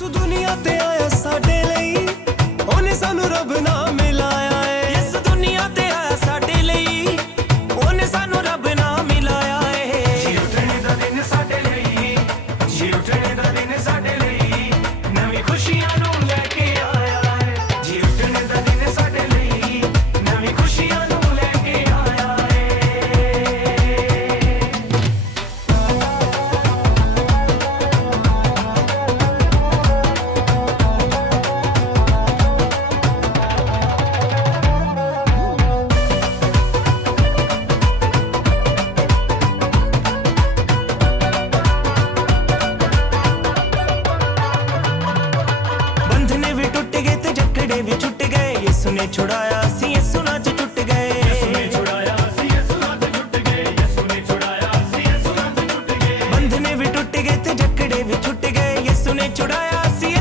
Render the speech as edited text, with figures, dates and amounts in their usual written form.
ਯਿਸੂ ਦੁਨੀਆ ਤੇ ਆਇਆ ਸਾਡੇ ਲਈ, ਉਹਨੇ ਸਾਨੂੰ ਰੱਬ ਨਾਲ ਮਿਲਾਇਆ ਏ। ਯਿਸੂ ਦੁਨੀਆ ਤੇ ਆਇਆ ਸਾਡੇ ਲਈ, ਉਹਨੇ ਸਾਨੂੰ ਰੱਬ ਨਾਲ ਮਿਲਾਇਆ ਏ। ਜੀ ਉੱਠਣੇ ਦਾ ਦਿਨ ਸਾਡੇ ਲਈ, ਜੀ ਉੱਠਣੇ ਦਾ ਦਿਨ ਸਾਡੇ ਲਈ, ਨਵੀਂ ਖੁਸ਼ੀਆਂ ਨੂੰ ਲੈ ਕੇ ਆਇਆ ਏ। ਜੀ ਉੱਠਣੇ ਦਾ ਦਿਨ ਸਾਡੇ ਲਈ, ਨਵੀਂ ਖੁਸ਼ੀਆਂ ਨੂੰ ਲੈ ਕੇ ਆਇਆ ਏ। ਬੰਧਨੇ ਵੀ ਟੁੱਟ ਗਏ ਤੇ ਜਕੜੇ ਵੀ ਛੁੱਟ ਗਏ, ਯਿਸੂ ਨੇ ਛੁਡਾਇਆ ਸੀ, ਯਿਸੂ ਨਾਲ ਟੁੱਟ ਗਏ। ਯਿਸੂ ਨੇ ਛੁਡਾਇਆ ਸੀ, ਯਿਸੂ ਨਾਲ ਟੁੱਟ ਗਏ। ਯਿਸੂ ਨੇ ਛੁਡਾਇਆ ਸੀ, ਯਿਸੂ ਨਾਲ ਟੁੱਟ ਗਏ। ਬੰਧਨੇ ਵੀ ਟੁੱਟ ਗਏ ਤੇ ਜਕੜੇ ਵੀ ਛੁੱਟ ਗਏ, ਯਿਸੂ ਨੇ ਛੁਡਾਇਆ ਸੀ,